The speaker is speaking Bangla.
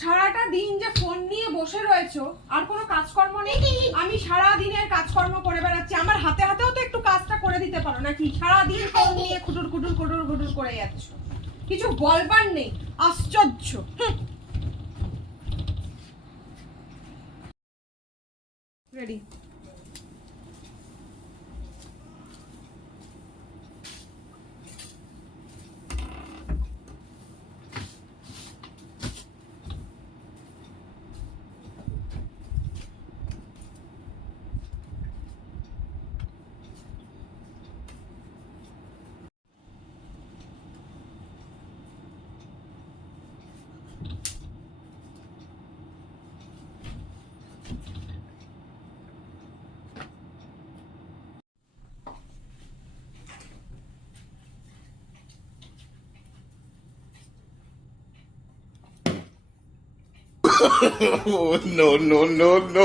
সারাটা দিন যে ফোন নিয়ে বসে রয়েছো, আর কোনো কাজকর্ম নেই? আমি সারা দিনের কাজকর্ম করে বেড়াচ্ছি, আমার হাতে হাতেও তো একটু কাজটা করে দিতে পারো নাকি? সারা দিন ফোন নিয়ে খুটুর খুটুর খুটুর খুটুর করে যাচ্ছ, কিছু বলবার নেই। আশ্চর্য। Ready? Oh, no, no, no, no.